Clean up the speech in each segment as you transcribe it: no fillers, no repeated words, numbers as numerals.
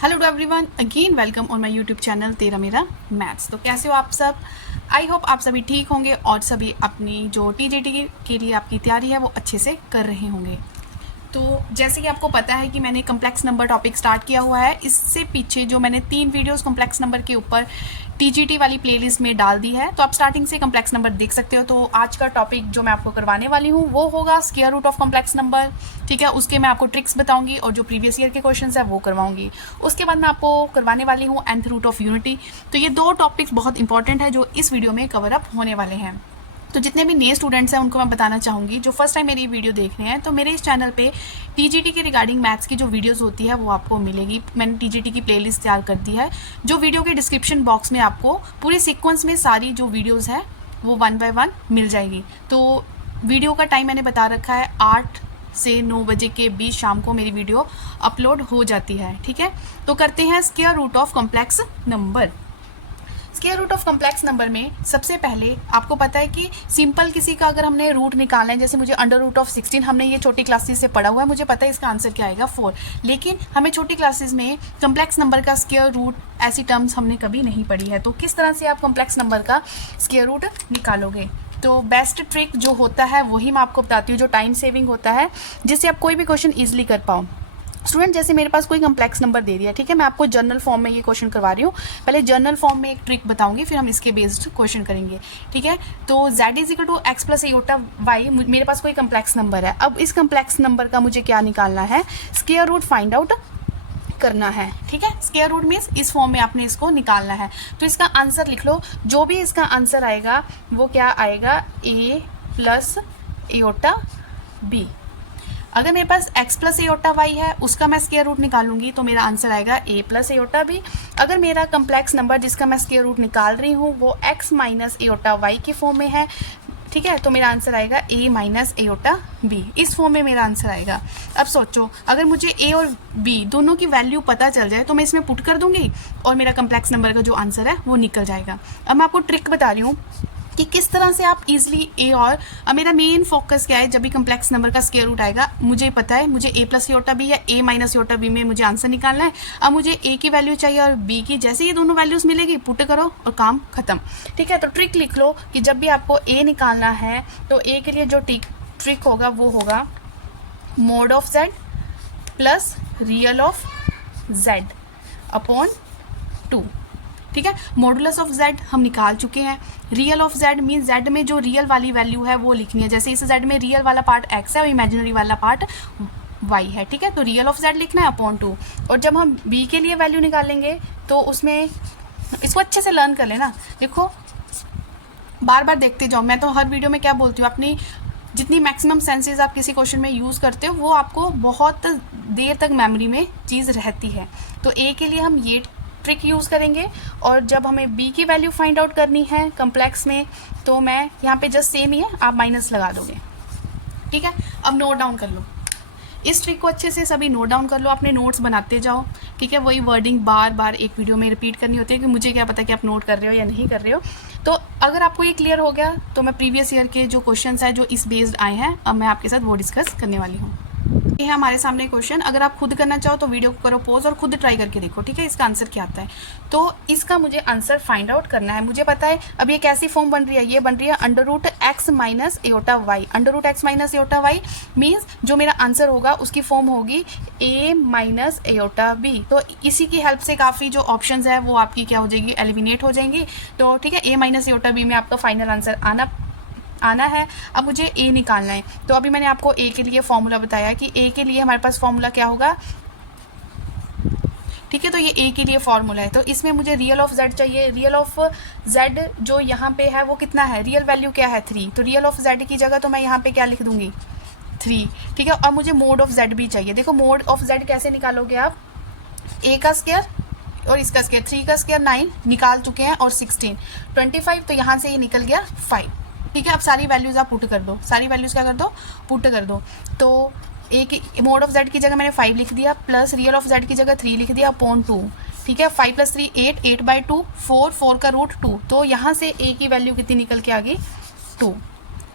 Hello to everyone, again welcome on my YouTube channel तेरा मेरा maths. तो कैसे हो आप सब? आई होप आप सभी ठीक होंगे और सभी अपनी जो टीजीटी के लिए आपकी तैयारी है वो अच्छे से कर रहे होंगे। तो जैसे कि आपको पता है कि मैंने कम्प्लेक्स नंबर टॉपिक स्टार्ट किया हुआ है। इससे पीछे जो मैंने 3 वीडियोस कम्प्लेक्स नंबर के ऊपर टीजीटी वाली प्लेलिस्ट में डाल दी है, तो आप स्टार्टिंग से कम्प्लेक्स नंबर देख सकते हो। तो आज का टॉपिक जो मैं आपको करवाने वाली हूँ वो होगा square root of complex number. ठीक है, उसके मैं आपको ट्रिक्स बताऊंगी और जो प्रीवियस ईयर के क्वेश्चन है वो करवाऊंगी। उसके बाद मैं आपको करवाने वाली हूँ nth रूट ऑफ यूनिटी। तो ये 2 टॉपिक्स बहुत इंपॉर्टेंट है जो इस वीडियो में कवर अप होने वाले हैं। तो जितने भी नए स्टूडेंट्स हैं उनको मैं बताना चाहूँगी, जो फर्स्ट टाइम मेरी वीडियो देख रहे हैं, तो मेरे इस चैनल पे टीजीटी के रिगार्डिंग मैथ्स की जो वीडियोस होती है वो आपको मिलेगी। मैंने टीजीटी की प्लेलिस्ट तैयार कर दी है, जो वीडियो के डिस्क्रिप्शन बॉक्स में आपको पूरे सीक्वेंस में सारी जो वीडियोस है वो 1 बाय 1 मिल जाएगी। तो वीडियो का टाइम मैंने बता रखा है, 8 से 9 बजे के बीच शाम को मेरी वीडियो अपलोड हो जाती है। ठीक है, तो करते हैं square root of complex number. Square root of complex number में सबसे पहले आपको पता है कि सिंपल किसी का अगर हमने रूट निकालना है, जैसे मुझे अंडर रूट ऑफ 16 हमने ये छोटी क्लासेस से पढ़ा हुआ है, मुझे पता है इसका आंसर क्या आएगा 4। लेकिन हमें छोटी क्लासेस में कॉम्प्लेक्स नंबर का स्क्वायर रूट ऐसी टर्म्स हमने कभी नहीं पढ़ी है। तो किस तरह से आप कॉम्प्लेक्स नंबर का स्क्वायर रूट निकालोगे, तो बेस्ट ट्रिक जो होता है वही मैं आपको बताती हूँ, जो टाइम सेविंग होता है, जिससे आप कोई भी क्वेश्चन ईजिली कर पाओ। स्टूडेंट, जैसे मेरे पास कोई कम्प्लेक्स नंबर दे दिया, ठीक है, मैं आपको जर्नल फॉर्म में ये क्वेश्चन करवा रही हूँ। पहले जर्नल फॉर्म में एक ट्रिक बताऊंगी, फिर हम इसके बेस्ड क्वेश्चन करेंगे। ठीक है, तो z is equal to x plus iota y, मेरे पास कोई कम्प्लेक्स नंबर है। अब इस कम्प्लेक्स नंबर का मुझे क्या निकालना है, स्क्वायर रूट फाइंड आउट करना है। ठीक है, स्क्वायर रूट मीन्स इस फॉर्म में आपने इसको निकालना है। तो इसका आंसर लिख लो, जो भी इसका आंसर आएगा वो क्या आएगा, a प्लस एयोटा b। अगर मेरे पास x प्लस एयोटा वाई है, उसका मैं स्क्वायर रूट निकालूंगी तो मेरा आंसर आएगा a प्लस एयोटा बी। अगर मेरा कम्प्लेक्स नंबर जिसका मैं स्क्वायर रूट निकाल रही हूँ वो x माइनस एयोटा वाई की फॉर्म में है, ठीक है, तो मेरा आंसर आएगा a माइनस एयोटा b। इस फॉर्म में मेरा आंसर आएगा। अब सोचो, अगर मुझे a और b दोनों की वैल्यू पता चल जाए तो मैं इसमें पुट कर दूंगी और मेरा कम्प्लेक्स नंबर का जो आंसर है वो निकल जाएगा। अब मैं आपको ट्रिक बता रही हूँ कि किस तरह से आप इजीली ए और मेरा मेन फोकस क्या है, जब भी कम्प्लेक्स नंबर का स्क्वायर रूट आएगा मुझे पता है मुझे ए प्लस योटा बी या ए माइनस योटा बी में मुझे आंसर निकालना है। अब मुझे ए की वैल्यू चाहिए और बी की, जैसे ये दोनों वैल्यूज मिलेगी पुट करो और काम खत्म। ठीक है, तो ट्रिक लिख लो कि जब भी आपको ए निकालना है तो ए के लिए जो ट्रिक होगा वो होगा mode of Z plus real of Z upon 2। ठीक है, मॉडुलस ऑफ जेड हम निकाल चुके हैं। Real of Z mean Z में जो रियल वाली वैल्यू है वो लिखनी है। जैसे इस जेड में रियल वाला पार्ट एक्स है और इमेजिनरी वाला पार्ट वाई है। ठीक है, तो रियल ऑफ जेड लिखना है अपॉन 2। और जब हम बी के लिए वैल्यू निकालेंगे तो उसमें इसको अच्छे से लर्न कर लेना। देखो, बार बार देखते जाओ। मैं तो हर वीडियो में क्या बोलती हूँ, अपनी जितनी मैक्सिमम सेंसेस आप किसी क्वेश्चन में यूज़ करते हो वो आपको बहुत देर तक मेमोरी में चीज़ रहती है। तो ए के लिए हम ये ट्रिक यूज़ करेंगे और जब हमें बी की वैल्यू फाइंड आउट करनी है कम्प्लेक्स में तो मैं यहाँ पे जस्ट सेम ही है, आप माइनस लगा दोगे। ठीक है, अब नोट डाउन कर लो, इस ट्रिक को अच्छे से सभी नोट डाउन कर लो, अपने नोट्स बनाते जाओ। ठीक है, वही वर्डिंग बार बार एक वीडियो में रिपीट करनी होती है कि मुझे क्या पता कि आप नोट कर रहे हो या नहीं कर रहे हो। तो अगर आपको ये क्लियर हो गया तो मैं प्रीवियस ईयर के जो क्वेश्चन हैं जो इस बेस्ड आए हैं अब मैं आपके साथ वो डिस्कस करने वाली हूँ। ये है हमारे सामने क्वेश्चन। अगर आप खुद करना चाहो तो वीडियो को करो पॉज और खुद ट्राई करके देखो। ठीक है, इसका आंसर क्या आता है। तो इसका मुझे आंसर फाइंड आउट करना है। मुझे पता है अब ये कैसी फॉर्म बन रही है, ये बन रही है under root x minus iota y. Under root x minus iota y means जो मेरा आंसर होगा उसकी फॉर्म होगी ए माइनस एयोटा बी। तो इसी की हेल्प से काफ़ी जो ऑप्शंस है वो आपकी क्या हो जाएगी, एलिमिनेट हो जाएंगी। तो ठीक है, ए माइनस एयोटा बी में आपका फाइनल आंसर आना है। अब मुझे ए निकालना है, तो अभी मैंने आपको ए के लिए फॉर्मूला बताया कि ए के लिए हमारे पास फॉर्मूला क्या होगा। ठीक है, तो ये ए के लिए फॉर्मूला है। तो इसमें मुझे रियल ऑफ जेड चाहिए। रियल ऑफ जेड जो यहाँ पे है वो कितना है, रियल वैल्यू क्या है 3। तो रियल ऑफ जेड की जगह तो मैं यहाँ पे क्या लिख दूंगी 3। ठीक है, अब मुझे मोड ऑफ जेड भी चाहिए। देखो, मोड ऑफ जेड कैसे निकालोगे आप, ए का स्क्वायर और इसका स्क्वायर, 3 का स्क्वायर 9 निकाल चुके हैं और 16 25, तो यहाँ से ये निकल गया 5। ठीक है, अब सारी वैल्यूज़ आप पुट कर दो, सारी वैल्यूज़ क्या कर दो, पुट कर दो। तो एक मोड ऑफ जेड की जगह मैंने 5 लिख दिया प्लस रियल ऑफ जेड की जगह 3 लिख दिया अपॉन 2। ठीक है, 5 + 3 8, 8/2 4, 4 का रूट 2। तो यहाँ से ए की वैल्यू कितनी निकल के आ गई 2।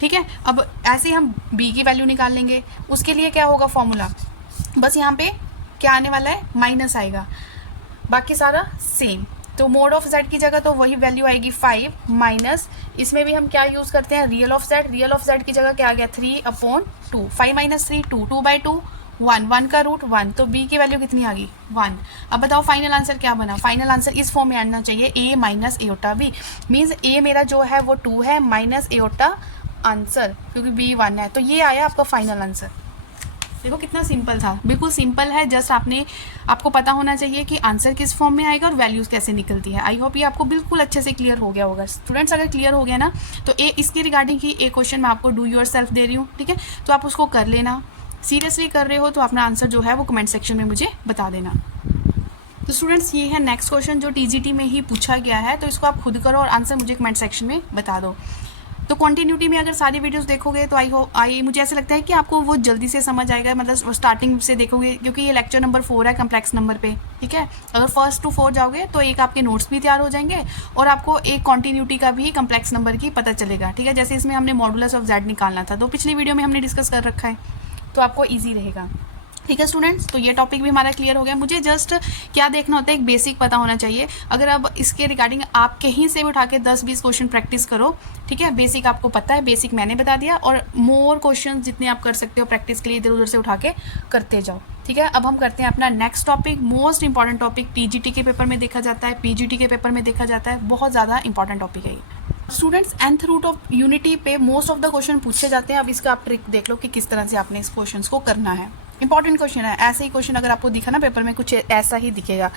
ठीक है, अब ऐसे ही हम बी की वैल्यू निकाल लेंगे। उसके लिए क्या होगा फॉर्मूला, बस यहाँ पे क्या आने वाला है, माइनस आएगा। बाकी सारा सेम। तो मोड ऑफ z की जगह तो वही वैल्यू आएगी 5 माइनस, इसमें भी हम क्या यूज़ करते हैं, real of z। Real of z की जगह क्या आ गया 3/2, 5 माइनस 3 2, 2/2 1, 1 का रूट 1, तो b की वैल्यू कितनी आ गई 1। अब बताओ फाइनल आंसर क्या बना, फाइनल आंसर इस फॉर्म में आना चाहिए a minus aorta b, means a मेरा जो है वो 2 है माइनस एओटा आंसर, क्योंकि b 1 है, तो ये आया आपका फाइनल आंसर। देखो कितना सिंपल था, बिल्कुल सिंपल है, जस्ट आपको पता होना चाहिए कि आंसर किस फॉर्म में आएगा और वैल्यूज कैसे निकलती है। आई होप ये आपको बिल्कुल अच्छे से क्लियर हो गया होगा। स्टूडेंट्स अगर क्लियर हो गया ना तो इसके रिगार्डिंग ही एक क्वेश्चन मैं आपको डू योर सेल्फ दे रही हूँ, ठीक है, तो आप उसको कर लेना। सीरियसली कर रहे हो तो अपना आंसर जो है वो कमेंट सेक्शन में मुझे बता देना। तो स्टूडेंट्स ये है नेक्स्ट क्वेश्चन जो टीजीटी में ही पूछा गया है, तो इसको आप खुद करो और आंसर मुझे कमेंट सेक्शन में बता दो। तो कंटिन्यूटी में अगर सारी वीडियोस देखोगे तो मुझे ऐसा लगता है कि आपको वो जल्दी से समझ आएगा, मतलब स्टार्टिंग से देखोगे, क्योंकि ये लेक्चर नंबर 4 है कम्प्लेक्स नंबर पे, ठीक है। अगर 1 to 4 जाओगे तो एक आपके नोट्स भी तैयार हो जाएंगे और आपको एक कंटिन्यूटी का भी कम्प्लेक्स नंबर की पता चलेगा, ठीक है। जैसे इसमें हमने मॉडुलस ऑफ z निकालना था, तो पिछली वीडियो में हमने डिस्कस कर रखा है, तो आपको ईजी रहेगा, ठीक है स्टूडेंट्स। तो ये टॉपिक भी हमारा क्लियर हो गया। मुझे जस्ट क्या देखना होता है, एक बेसिक पता होना चाहिए। अगर अब इसके रिगार्डिंग आप कहीं से भी उठा के 10-20 क्वेश्चन प्रैक्टिस करो, ठीक है, बेसिक आपको पता है, बेसिक मैंने बता दिया, और मोर क्वेश्चन जितने आप कर सकते हो प्रैक्टिस के लिए इधर उधर से उठा के करते जाओ, ठीक है। अब हम करते हैं अपना next topic, most important topic, TGT के पेपर में देखा जाता है, पीजीटी के पेपर में देखा जाता है, बहुत ज़्यादा इंपॉर्टेंट टॉपिक है ये। Students nth root of unity पे मोस्ट ऑफ द क्वेश्चन पूछे जाते हैं। अब इसका आप ट्रिक देख लो कि किस तरह से आपने इस क्वेश्चन को करना है। इंपॉर्टेंट क्वेश्चन है, ऐसे ही क्वेश्चन अगर आपको दिखा ना पेपर में कुछ ऐसा ही दिखेगा।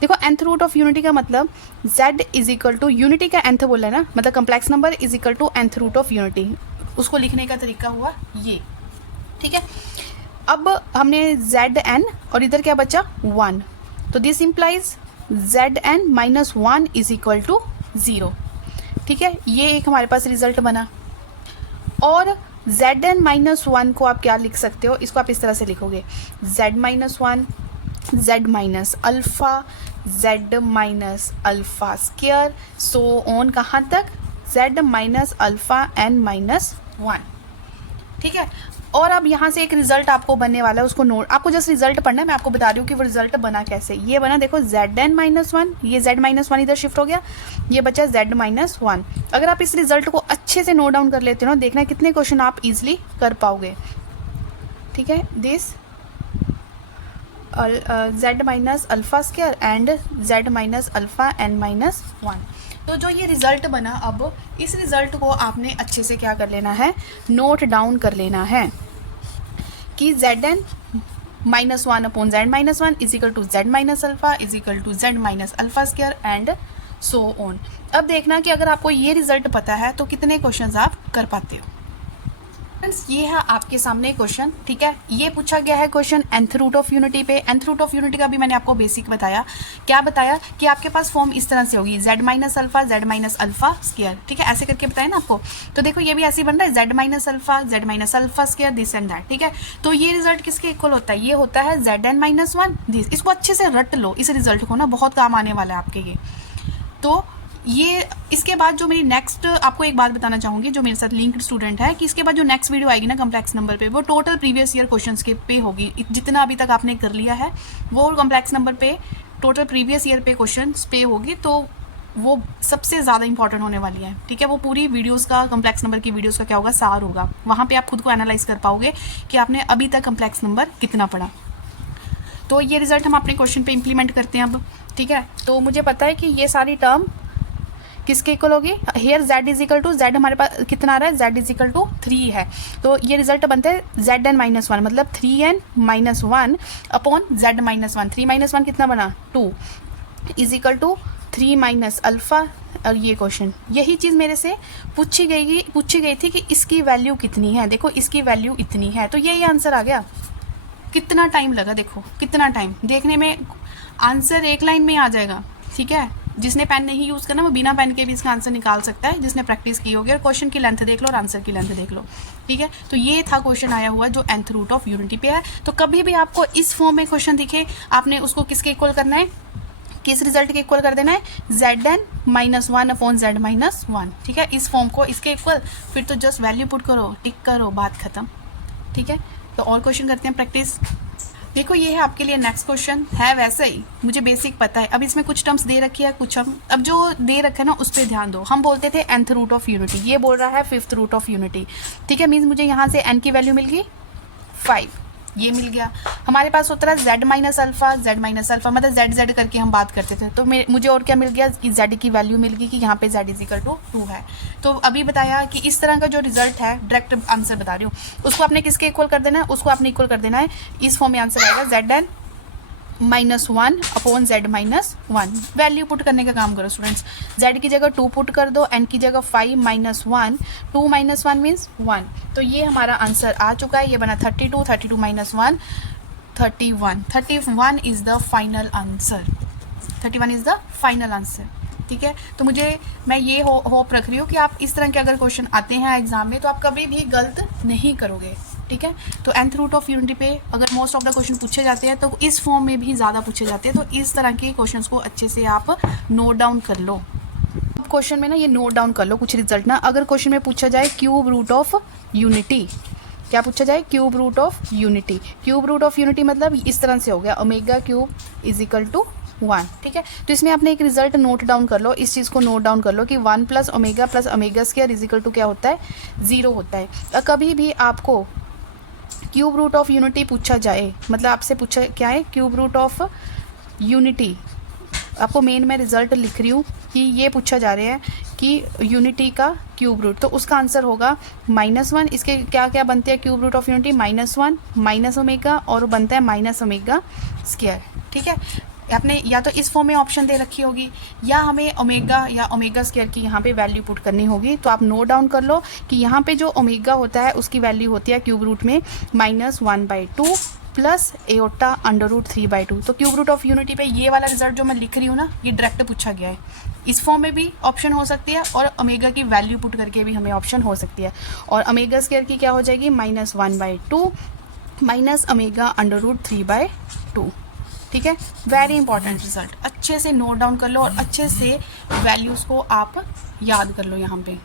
देखो nth रूट ऑफ यूनिटी का मतलब z is equal to, unity का nth बोला है ना, मतलब complex number is equal to nth root of unity, उसको लिखने का तरीका हुआ ये, ठीक है। अब हमने zn और इधर क्या बचा 1, तो this implies zn minus 1 is equal to 0, ठीक है। ये एक हमारे पास रिजल्ट बना। और zn माइनस 1 को आप क्या लिख सकते हो, इसको आप इस तरह से लिखोगे z minus 1, z minus alpha, z minus alpha square, so on कहाँ तक, z minus alpha n minus 1, ठीक है। और अब यहाँ से एक रिजल्ट आपको बनने वाला है, उसको नोट, आपको जस्ट रिजल्ट पढ़ना है, मैं आपको बता रही हूँ कि वो रिजल्ट बना कैसे। ये बना देखो zn माइनस 1, ये z माइनस 1 इधर शिफ्ट हो गया, ये बचा z माइनस 1। अगर आप इस रिजल्ट को अच्छे से नोट डाउन कर लेते हो ना, देखना कितने क्वेश्चन आप इजीली कर पाओगे, ठीक है। This z minus alpha square and z minus alpha n minus 1। तो जो ये रिज़ल्ट बना, अब इस रिज़ल्ट को आपने अच्छे से क्या कर लेना है, नोट डाउन कर लेना है कि zn minus 1 upon z minus 1 is equal to z minus alpha is equal to z minus alpha square and so on. अब देखना कि अगर आपको ये रिज़ल्ट पता है तो कितने क्वेश्चंस आप कर पाते हो। फ्रेंड्स ये है आपके सामने क्वेश्चन, ठीक है। ये पूछा गया है question nth root of unity पे। nth रूट ऑफ यूनिटी का भी मैंने आपको बेसिक बताया। क्या बताया कि आपके पास फॉर्म इस तरह से होगी z minus alpha z minus alpha square, ठीक है, ऐसे करके बताया ना आपको। तो देखो ये भी ऐसे ही बन रहा है z minus alpha z minus alpha square this and that, ठीक है। तो ये रिजल्ट किसके इक्वल होता है, ये होता है zn माइनस 1 दिस। इसको अच्छे से रट लो, इस रिजल्ट को ना, बहुत काम आने वाला है आपके ये। तो ये इसके बाद जो मेरी नेक्स्ट, आपको एक बात बताना चाहूँगी जो मेरे साथ लिंक्ड स्टूडेंट है, कि इसके बाद जो नेक्स्ट वीडियो आएगी ना कम्प्लेक्स नंबर पे, वो टोटल प्रीवियस ईयर क्वेश्चंस के पे होगी। जितना अभी तक आपने कर लिया है वो कम्प्लेक्स नंबर पे टोटल प्रीवियस ईयर पे क्वेश्चंस पे होगी, तो वो सबसे ज़्यादा इंपॉर्टेंट होने वाली है, ठीक है। वो पूरी वीडियोस का, कम्प्लेक्स नंबर की वीडियोस का क्या होगा, सार होगा। वहाँ पर आप खुद को एनालाइज कर पाओगे कि आपने अभी तक कम्प्लेक्स नंबर कितना पढ़ा। तो ये रिजल्ट हम अपने क्वेश्चन पे इम्प्लीमेंट करते हैं अब, ठीक है। तो मुझे पता है कि ये सारी टर्म किसके इक्वल होगी, here z is equal to, z हमारे पास कितना आ रहा है, z इज इक्वल टू 3 है। तो ये रिजल्ट बनते हैं zn माइनस 1, मतलब 3n minus 1 upon z minus 1। 3 minus 1 कितना बना 2 is equal to 3 minus alpha. और ये क्वेश्चन, यही चीज़ मेरे से पूछी गई थी कि इसकी वैल्यू कितनी है। देखो इसकी वैल्यू इतनी है, तो यही आंसर आ गया। कितना टाइम लगा, देखो कितना टाइम, देखने में आंसर एक लाइन में आ जाएगा, ठीक है। जिसने पेन नहीं यूज़ करना वो बिना पेन के भी इसका आंसर निकाल सकता है, जिसने प्रैक्टिस की होगी। और क्वेश्चन की लेंथ देख लो और आंसर की लेंथ देख लो, ठीक है। तो ये था क्वेश्चन आया हुआ जो nth रूट ऑफ यूनिटी पे है। तो कभी भी आपको इस फॉर्म में क्वेश्चन दिखे, आपने उसको किसके इक्वल करना है, किस रिजल्ट के इक्वल कर देना है, zn minus 1 upon z minus 1, ठीक है। इस फॉर्म को इसके इक्वल, फिर तो जस्ट वैल्यू पुट करो, टिक करो, बात खत्म, ठीक है। तो और क्वेश्चन करते हैं प्रैक्टिस। देखो ये है आपके लिए नेक्स्ट क्वेश्चन है, वैसे ही मुझे बेसिक पता है। अब इसमें कुछ टर्म्स दे रखी है, कुछ हम अब जो दे रखा है ना उस पर ध्यान दो। हम बोलते थे nth रूट ऑफ यूनिटी, ये बोल रहा है 5th रूट ऑफ यूनिटी, ठीक है। मीन्स मुझे यहाँ से n की वैल्यू मिल गई 5, ये मिल गया। हमारे पास होता है z माइनस अल्फा, मतलब z करके हम बात करते थे। तो मुझे और क्या मिल गया कि z की वैल्यू मिल गई कि यहाँ पे z इजिकल टू 2 है। तो अभी बताया कि इस तरह का जो रिजल्ट है, डायरेक्ट आंसर बता रही हूँ, उसको आपने किसके इक्वल कर देना है, उसको आपने इक्वल कर देना है, इस फॉर्म में आंसर आएगा zn -1 upon z -1। Value put करने का काम करो स्टूडेंट्स। z की जगह 2 पुट कर दो, n की जगह 5 -1, 2 - 1 मीन्स 1। तो ये हमारा आंसर आ चुका है, ये बना 32, 32 - 1 31, 31 is the final answer, 31 is the final answer, ठीक है। तो मैं ये होप रख रही हूँ कि आप इस तरह के अगर क्वेश्चन आते हैं एग्जाम में तो आप कभी भी गलत नहीं करोगे, ठीक है। तो nth रूट ऑफ यूनिटी पे अगर मोस्ट ऑफ द क्वेश्चन पूछे जाते हैं तो इस फॉर्म में भी ज़्यादा पूछे जाते हैं। तो इस तरह के क्वेश्चंस को अच्छे से आप नोट डाउन कर लो। क्वेश्चन में ना ये नोट डाउन कर लो कुछ रिजल्ट ना। अगर क्वेश्चन में पूछा जाए क्यूब रूट ऑफ यूनिटी, क्या पूछा जाए, cube root of unity. Cube root of unity मतलब इस तरह से हो गया, omega cube is equal to 1, ठीक है। तो इसमें आपने एक रिजल्ट नोट डाउन कर लो, इस चीज़ को नोट डाउन कर लो कि 1 + omega square is equal to क्या होता है, 0 होता है। कभी भी आपको क्यूब रूट ऑफ यूनिटी पूछा जाए, मतलब आपसे पूछा क्या है, क्यूब रूट ऑफ यूनिटी, आपको मेन में रिजल्ट लिख रही हूँ कि ये पूछा जा रहा है कि यूनिटी का क्यूब रूट, तो उसका आंसर होगा -1। इसके क्या क्या बनते हैं cube root of unity, -1 minus omega और बनता है माइनस ओमेगा स्क्वायर, ठीक है। आपने या तो इस फॉर्म में ऑप्शन दे रखी होगी या हमें ओमेगा या ओमेगा स्क्वायर की यहाँ पे वैल्यू पुट करनी होगी। तो आप नोट डाउन कर लो कि यहाँ पे जो ओमेगा होता है उसकी वैल्यू होती है क्यूब रूट में -1/2 प्लस एओटा √3/2। तो क्यूब रूट ऑफ यूनिटी पे ये वाला रिजल्ट जो मैं लिख रही हूँ ना, ये डायरेक्ट पूछा गया है। इस फॉर्म में भी ऑप्शन हो सकती है और ओमेगा की वैल्यू पुट करके भी हमें ऑप्शन हो सकती है। और ओमेगा स्क्वायर की क्या हो जाएगी, -1/2 माइनस ओमेगा √3/2, ठीक है। वेरी इंपॉर्टेंट रिजल्ट, अच्छे से नोट डाउन कर लो और अच्छे से वैल्यूज़ को आप याद कर लो यहाँ पे।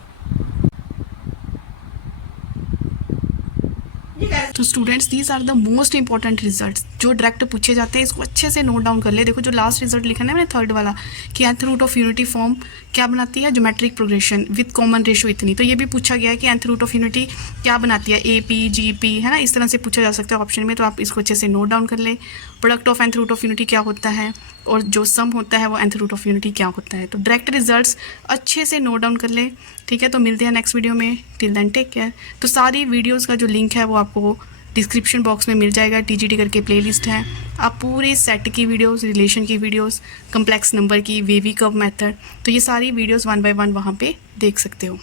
तो students these are the most important results जो डायरेक्ट पूछे जाते हैं, इसको अच्छे से नोट डाउन कर ले। देखो जो लास्ट रिजल्ट लिखा है मैंने थर्ड वाला कि nth root of unity form क्या बनाती है, geometric progression with common ratio इतनी। तो ये भी पूछा गया है कि nth रूट ऑफ यूनिटी क्या बनाती है, AP GP, है ना, इस तरह से पूछा जा सकता है ऑप्शन में। तो आप इसको अच्छे से नोट डाउन कर ले। Product of nth root of unity क्या होता है और जो सम होता है वो nth रूट ऑफ यूनिटी क्या होता है। तो डायरेक्ट रिजल्ट्स अच्छे से नोट डाउन कर ले, ठीक है। तो मिलते हैं नेक्स्ट वीडियो में, टिल देन टेक केयर। तो सारी वीडियोज़ का जो लिंक है वो आपको डिस्क्रिप्शन बॉक्स में मिल जाएगा, TGT करके प्लेलिस्ट है। आप पूरे सेट की वीडियोस, रिलेशन की वीडियोस, कम्प्लेक्स नंबर की, वेवी कर्व मेथड, तो ये सारी वीडियोस 1 by 1 वहाँ पे देख सकते हो।